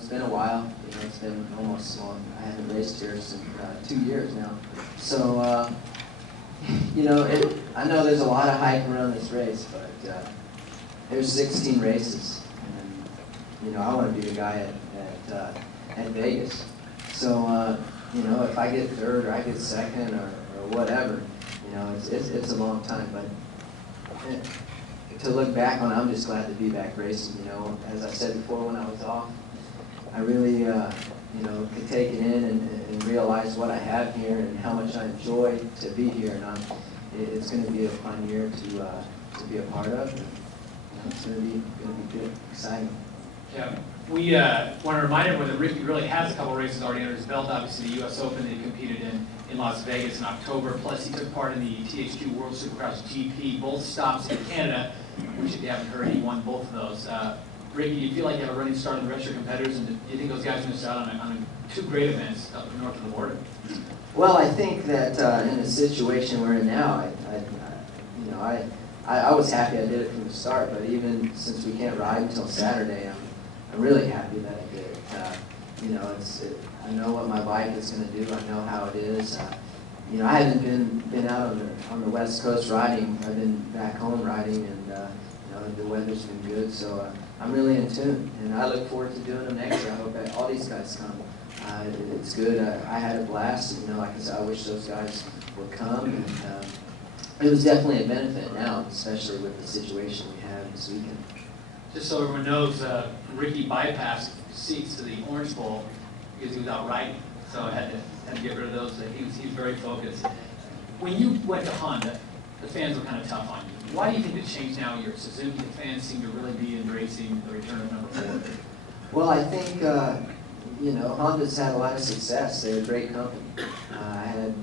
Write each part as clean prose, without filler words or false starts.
it's been a while. It's been almost, well, I haven't raced here since 2 years now. So, I know there's a lot of hype around this race, but there's 16 races, and I want to be the guy at Vegas. So, if I get third or I get second or whatever, it's a long time. But to look back on it, I'm just glad to be back racing. As I said before, when I was off, I really, could take it in and realize what I have here and how much I enjoy to be here. And it's going to be a fun year to be a part of. And, it's going to be good, exciting. Yeah, we want to remind everyone that Ricky really has a couple races already under his belt. Obviously, the U.S. Open that he competed in Las Vegas in October. Plus, he took part in the THQ World Supercross GP, both stops in Canada, which if you haven't heard, he won both of those. Ricky, do you feel like you have a running start on the rest of your competitors, and do you think those guys miss out on two great events up north of the border? Well, I think that in the situation we're in now, I was happy I did it from the start, but even since we can't ride until Saturday, I'm really happy that I did it. I know what my bike is going to do. I know how it is. I haven't been out on the West Coast riding. I've been back home riding, and the weather's been good, so I'm really in tune. And I look forward to doing them next year. I hope that all these guys come. It's good. I had a blast. Like I said, I wish those guys would come. And, it was definitely a benefit now, especially with the situation we have this weekend. Just so everyone knows, Ricky bypassed seats to the Orange Bowl because he was out riding, so I had to get rid of those. He was very focused. When you went to Honda, the fans were kind of tough on you. Why do you think it changed now? Your Suzuki, the fans seem to really be embracing the return of number 4. Well, I think Honda's had a lot of success. They're a great company. I had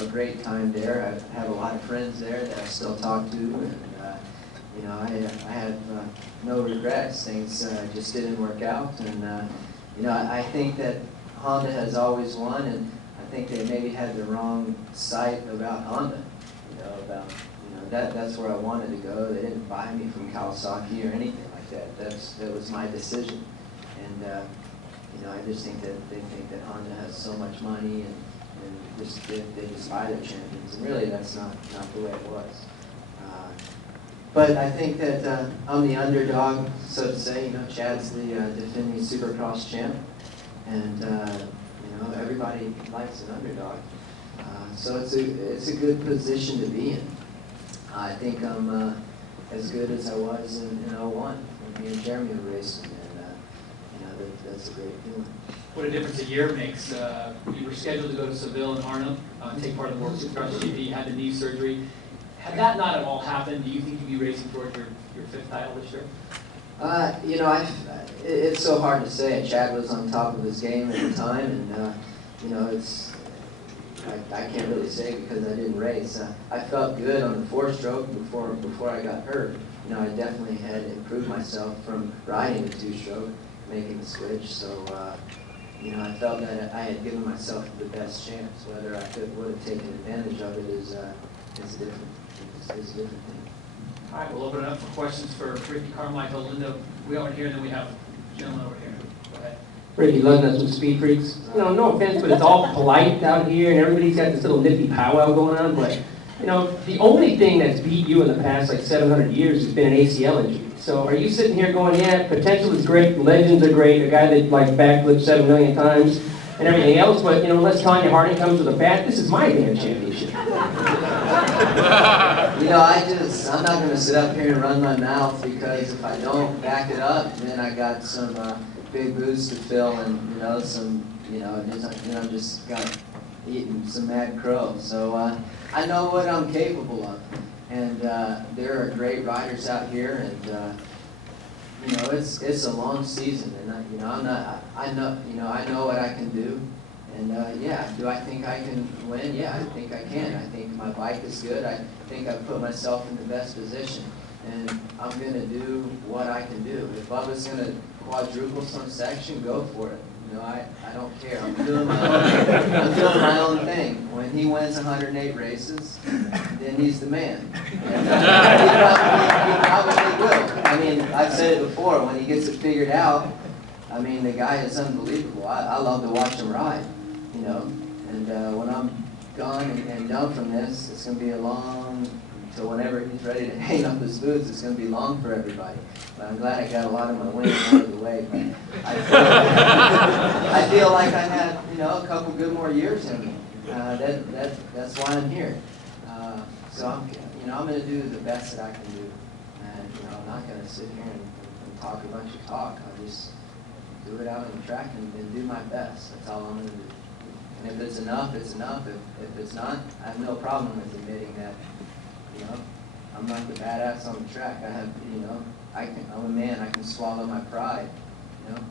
a great time there. I have a lot of friends there that I still talk to, and I have no regrets. Things just didn't work out, and I think that Honda has always won, and I think they maybe had the wrong sight about Honda. That's where I wanted to go. They didn't buy me from Kawasaki or anything like that. That was my decision, and I just think that they think that Honda has so much money and they just buy their champions, and really that's not the way it was. But I think that I'm the underdog, so to say. Chad's the defending Supercross champ, and everybody likes an underdog. So it's a good position to be in. I think I'm as good as I was in 01 when me and Jeremy were racing, and that's a great feeling. What a difference a year makes. You were scheduled to go to Seville and Arnhem, take part in the World Supercross GP, had the knee surgery. Had that not at all happened, do you think you'd be racing towards your 5th title this year? It's so hard to say. Chad was on top of his game at the time, and I can't really say because I didn't race. I felt good on the 4-stroke before I got hurt. I definitely had improved myself from riding the 2-stroke, making the switch. So I felt that I had given myself the best chance. Whether I would have taken advantage of it is a different thing. All right, we'll open it up for questions for Ricky, Carmichael, Linda. We over here, and then we have a gentleman over here. Go ahead. Ricky Lundness with Speed Freaks. No offense, but it's all polite out here, and everybody's got this little nippy powwow going on. But the only thing that's beat you in the past 700 years has been an ACL injury. So are you sitting here going, yeah, potential is great, legends are great, a guy that backflipped 7 million times and everything else, but unless Tanya Harding comes with a bat, this is my damn championship. I'm not going to sit up here and run my mouth, because if I don't back it up, then I got some big boots to fill, and I'm just got eating some mad crow. So I know what I'm capable of, and there are great riders out here, and it's a long season, and I know what I can do. And do I think I can win? Yeah, I think I can. I think my bike is good. I think I've put myself in the best position, and I'm going to do what I can do. If Bubba's going to quadruple some section, go for it. I don't care. I'm doing my own thing. When he wins 108 races, then he's the man. And, he probably will. I've said it before. When he gets it figured out, I mean, the guy is unbelievable. I love to watch him ride, you know. And when I'm gone and done from this, it's going to be a long, until whenever he's ready to hang up his boots, it's going to be long for everybody. But I'm glad I got a lot of my wind out of the way. But I feel like I had, you know, a couple good more years in me. That's why I'm here. So I'm going to do the best that I can do. And, you know, I'm not going to sit here and talk a bunch of talk. I'll just do it out on the track and do my best. That's all I'm going to do. And if it's enough, it's enough. If it's not, I have no problem with admitting that, you know, I'm not the badass on the track. I have, you know, I'm a man. I can swallow my pride, you know.